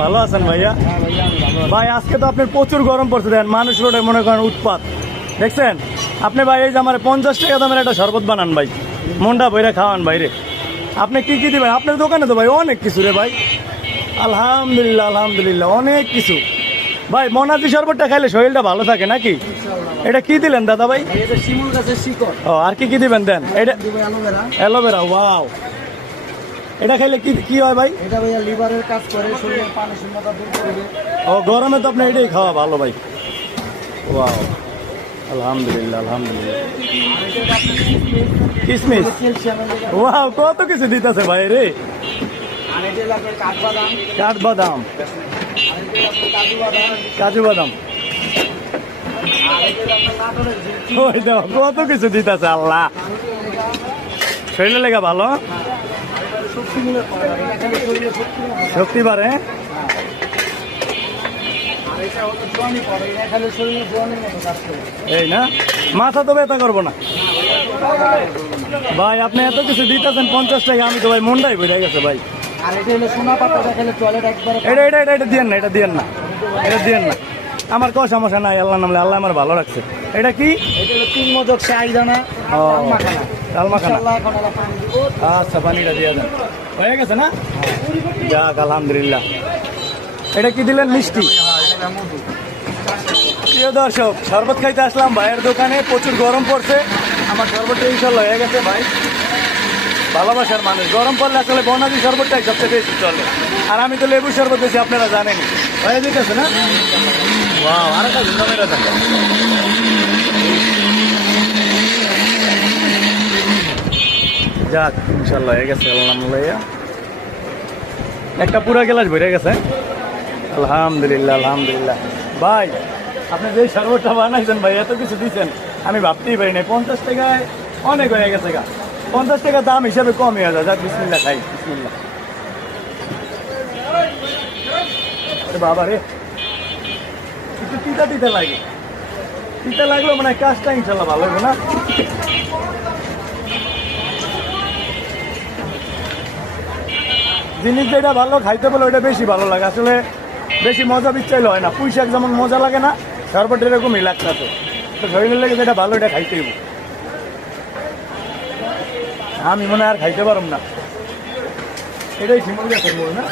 ভালো আছেন ভাইয়া? ভাই আজকে তো আপনার প্রচুর গরম পড়ছে, দেন মানুষ রোডে মনে করেন উৎপাত দেখছেন আপনি ভাই। এই যে আমার 50 টাকা দামের একটা শরবত বানান ভাই, মন্ডা বইরা খাওয়ান বাইরে। আপনি কি কি দিবেন আপনার দোকানে? তো ভাই অনেক কিছু রে ভাই, আলহামদুলিল্লাহ আলহামদুলিল্লাহ অনেক কিছু ভাই। মনাজি শরবতটা খাইলে শরীরটা ভালো থাকে নাকি? এটা কি দিলেন দাদা ভাই? শিমুল গাছের শিকড়। ও আর কি কি দিবেন দেন? এটা অ্যালোভেরা। ওয়াও, এটা খাইলে কি কি হয় ভাই? এটা ভাইয়া লিভারের কাজ করে, শরীরের পানি শূন্যতা দূর করবে। ও গরমে তো আপনি এটাই খাওয়া ভালো ভাই। ওয়াও, আলহামদুলিল্লাহ আলহামদুলিল্লাহ। কিসমিস, ওয়াও কত কিছু দিতেছে ভাই রে। আর এটা লাগবে কাঠবাদাম, কাঠবাদাম, কাজু বাদাম, আর এটা লাগবে নাটোরের ঝিলকি। ওই দেখো কত কিছু দিতেছে আল্লাহ। শরীরে লেগে ভালো, শক্তিমূলক পাউডার, এটা খেলে শরীরে শক্তি বাড়ে। আর এটা হলো জোয়ানি পাউডার, এটা খেলে শরীরে জোয়ানির মতো কাজ করে। এই না, মাথা তো ব্যথা করবো না ভাই। আপনি এত কিছু দিতেছেন 50 টাকা, আমি তো ভাই মনটাই বেড়ে গেছে ভাই। আর এটা হলো সোনা পাতা, এটা খেলে টয়লেট একবারে। এটা এটা এটা এটা দিয়েন না, এটা দিয়েন না, এটা দিয়েন না। আমার কোনো সমস্যা নাই, আল্লাহ নামলে আল্লাহ আমার ভালো রাখছে। এটা কি? এটা হলো 3 মজক শাহি দানা, ও, ডাল মাখানা। ডাল মাখানা। ইনশাআল্লাহ এখন আল্লাহ পানি দিব। আচ্ছা পানিটা দিয়ে দেন, হয়ে গেছে না? যাক আলহামদুলিল্লাহ। এটা কি দিলেন? মিষ্টি। এটা মধু। প্রিয় দর্শক, শরবত খাইতে আসলাম ভাইয়ের দোকানে, প্রচুর গরম পড়ছে। আমার শরবতটা ইনশাল্লাহ হয়ে গেছে ভাই। ভালোবাসার মানুষ, গরম পড়লে আসলে বনাজি শরবতটাই সবচেয়ে বেশি চলে। আর আমি তো লেবু শরবত বেশি, আপনারা জানেনই। হয়ে যেতেছে না? ওয়াও, আর একটা ঝুঁকা মেরে থাকে। যাক ইনশাল্লাহ হয়ে গেছে আলহামদুলিল্লাহ। একটা পুরো গ্লাস ভরে গেছে আলহামদুলিল্লাহ আলহামদুলিল্লাহ। ভাই আপনি যে শরবতটা বানাইছেন ভাই, এত কিছু দিচ্ছেন আমি ভাবতেই পারি না। 50 টাকায় অনেক হয়ে গেছে গা। 50 টাকা দাম হিসাবে কম হয়ে যায়। যাক বিসমিল্লাহ খাই, বিসমিল্লাহ। বাবা রে, একটু তিতা তিতা লাগে, তিতা লাগলো মানে কাজটা ইনশাল্লাহ ভালো হবে না। জিনিস যেটা ভালো খাইতে বলে ওইটা বেশি ভালো লাগে। আসলে বেশি মজা বিচ্ছাইলে হয় না। পুঁই শাক যেমন মজা লাগে না, শরবত এরকমই লাগতেছে। তো শরীরের লেগে যেটা ভালো এটা খাইতেই হবে। আমি মনে হয় আর খাইতে পারব না। এটাই শিমুল গাছের মূল না?